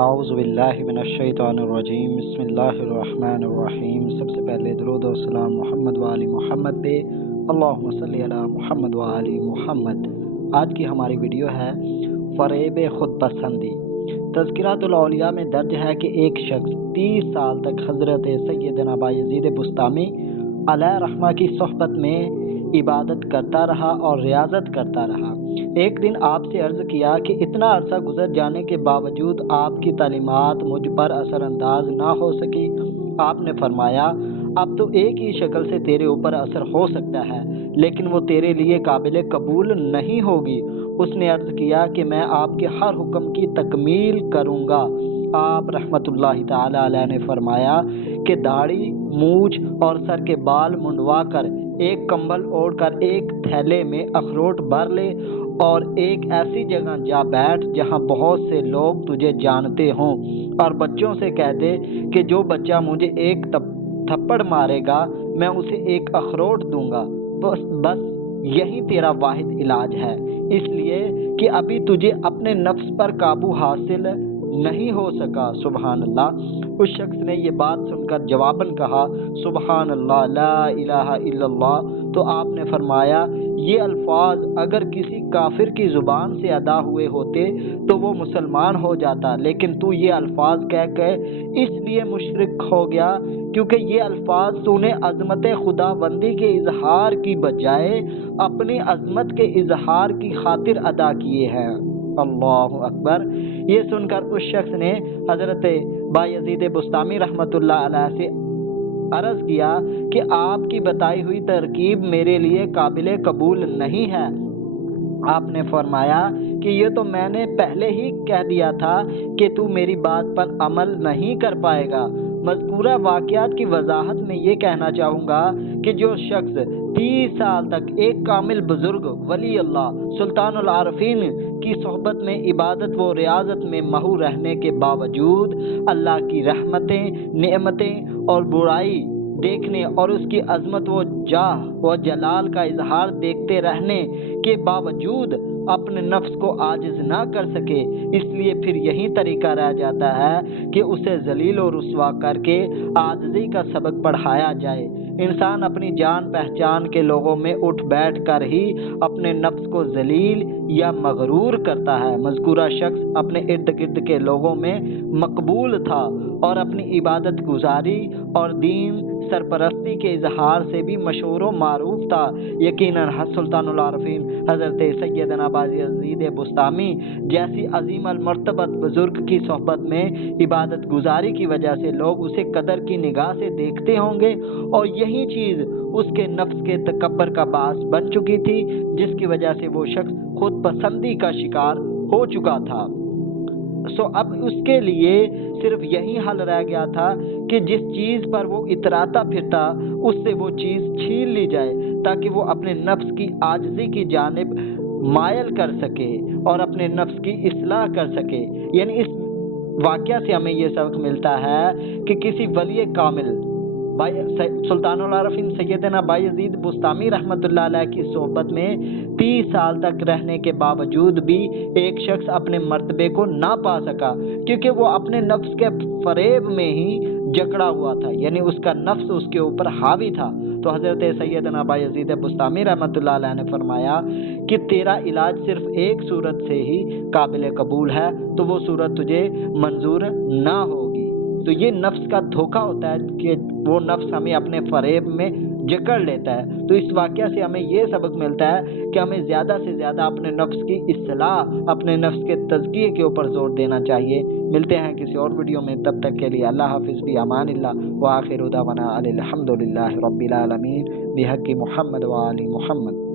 اعوذ باللہ من الشیطان الرجیم، بسم اللہ الرحمن الرحیم۔ سب سے پہلے درود و سلام محمد و آل محمد پہ، اللہم صلی علی محمد و آل محمد۔ آج کی ہماری ویڈیو ہے فریب خود پسندی۔ تذکرات الاولیاء میں درج ہے کہ ایک شخص 30 سال تک حضرت سیدنا بایزید بسطامی علیہ رحمہ کی صحبت میں عبادت کرتا رہا اور ریاضت کرتا رہا۔ ایک دن آپ سے عرض کیا کہ اتنا عرصہ گزر جانے کے باوجود آپ کی تعلیمات مجھ پر اثر انداز نہ ہو سکی۔ آپ نے فرمایا، اب تو ایک ہی شکل سے تیرے اوپر اثر ہو سکتا ہے، لیکن وہ تیرے لیے قابل قبول نہیں ہوگی۔ اس نے عرض کیا کہ میں آپ کے ہر حکم کی تکمیل کروں گا۔ آپ رحمت اللہ تعالی علیہ نے فرمایا کہ داڑھی، مونچھ اور سر کے بال منڈوا کر ایک کمبل اوڑھ کر ایک تھیلے میں اخروٹ بھر لے اور ایک ایسی جگہ جا بیٹھ جہاں بہت سے لوگ تجھے جانتے ہوں، اور بچوں سے کہہ دے کہ جو بچہ مجھے ایک تھپڑ مارے گا میں اسے ایک اخروٹ دوں گا۔ بس یہی تیرا واحد علاج ہے، اس لیے کہ ابھی تجھے اپنے نفس پر قابو حاصل نہیں ہو سکا۔ سبحان اللہ۔ اس شخص نے یہ بات سن کر جواباً کہا، سبحان اللہ، لا الہ الا اللہ۔ تو آپ نے فرمایا، یہ الفاظ اگر کسی کافر کی زبان سے ادا ہوئے ہوتے تو وہ مسلمان ہو جاتا، لیکن تو یہ الفاظ کہہ کے اس لیے مشرک ہو گیا کیونکہ یہ الفاظ تو نے عظمت خداوندی کے اظہار کی بجائے اپنی عظمت کے اظہار کی خاطر ادا کیے ہیں۔ اللہ اکبر۔ یہ سن کر اس شخص نے حضرت بایزید بسطامی رحمۃ اللہ علیہ سے عرض کیا کہ آپ کی بتائی ہوئی ترکیب میرے لیے قابل قبول نہیں ہے۔ آپ نے فرمایا کہ یہ تو میں نے پہلے ہی کہہ دیا تھا کہ تو میری بات پر عمل نہیں کر پائے گا۔ مذکورہ واقعات کی وضاحت میں یہ کہنا چاہوں گا کہ جو شخص 30 سال تک ایک کامل بزرگ ولی اللہ سلطان العارفین کی صحبت میں عبادت و ریاضت میں محو رہنے کے باوجود اللہ کی رحمتیں، نعمتیں اور برائی دیکھنے اور اس کی عظمت و جاہ و جلال کا اظہار دیکھتے رہنے کے باوجود اپنے نفس کو عاجز نہ کر سکے، اس لیے پھر یہی طریقہ رہ جاتا ہے کہ اسے ذلیل و رسوا کر کے عاجزی کا سبق پڑھایا جائے۔ انسان اپنی جان پہچان کے لوگوں میں اٹھ بیٹھ کر ہی اپنے نفس کو ذلیل یا مغرور کرتا ہے۔ مذکورہ شخص اپنے ارد گرد کے لوگوں میں مقبول تھا اور اپنی عبادت گزاری اور دین سرپرستی کے اظہار سے بھی مشہور و معروف تھا۔ یقیناً سلطان العارفین حضرت سیدنا بایزید بسطامی جیسی عظیم المرتبت بزرگ کی صحبت میں عبادت گزاری کی وجہ سے لوگ اسے قدر کی نگاہ سے دیکھتے ہوں گے، اور یہی چیز اس کے نفس کے تکبر کا باعث بن چکی تھی، جس کی وجہ سے وہ شخص خود پسندی کا شکار ہو چکا تھا۔ اب اس کے لیے صرف یہی حل رہ گیا تھا کہ جس چیز پر وہ اتراتا پھرتا اس سے وہ چیز چھین لی جائے، تاکہ وہ اپنے نفس کی عاجزی کی جانب مائل کر سکے اور اپنے نفس کی اصلاح کر سکے۔ یعنی اس واقعہ سے ہمیں یہ سبق ملتا ہے کہ کسی ولی کامل سلطان العارفین سیدنا بایزید بسطامی رحمۃ اللہ علیہ کی صحبت میں 30 سال تک رہنے کے باوجود بھی ایک شخص اپنے مرتبے کو نہ پا سکا، کیونکہ وہ اپنے نفس کے فریب میں ہی جکڑا ہوا تھا، یعنی اس کا نفس اس کے اوپر حاوی تھا۔ تو حضرت سیدنا بایزید بسطامی رحمۃ اللہ علیہ نے فرمایا کہ تیرا علاج صرف ایک صورت سے ہی قابل قبول ہے، تو وہ صورت تجھے منظور نہ ہوگی۔ تو یہ نفس کا دھوکہ ہوتا ہے کہ وہ نفس ہمیں اپنے فریب میں جکڑ لیتا ہے۔ تو اس واقعہ سے ہمیں یہ سبق ملتا ہے کہ ہمیں زیادہ سے زیادہ اپنے نفس کی اصلاح، اپنے نفس کے تزکیے کے اوپر زور دینا چاہیے۔ ملتے ہیں کسی اور ویڈیو میں، تب تک کے لیے اللہ حافظ، بھی امان اللہ، وآخر دعوانا الحمد للہ رب العالمین، بحق محمد و آل محمد۔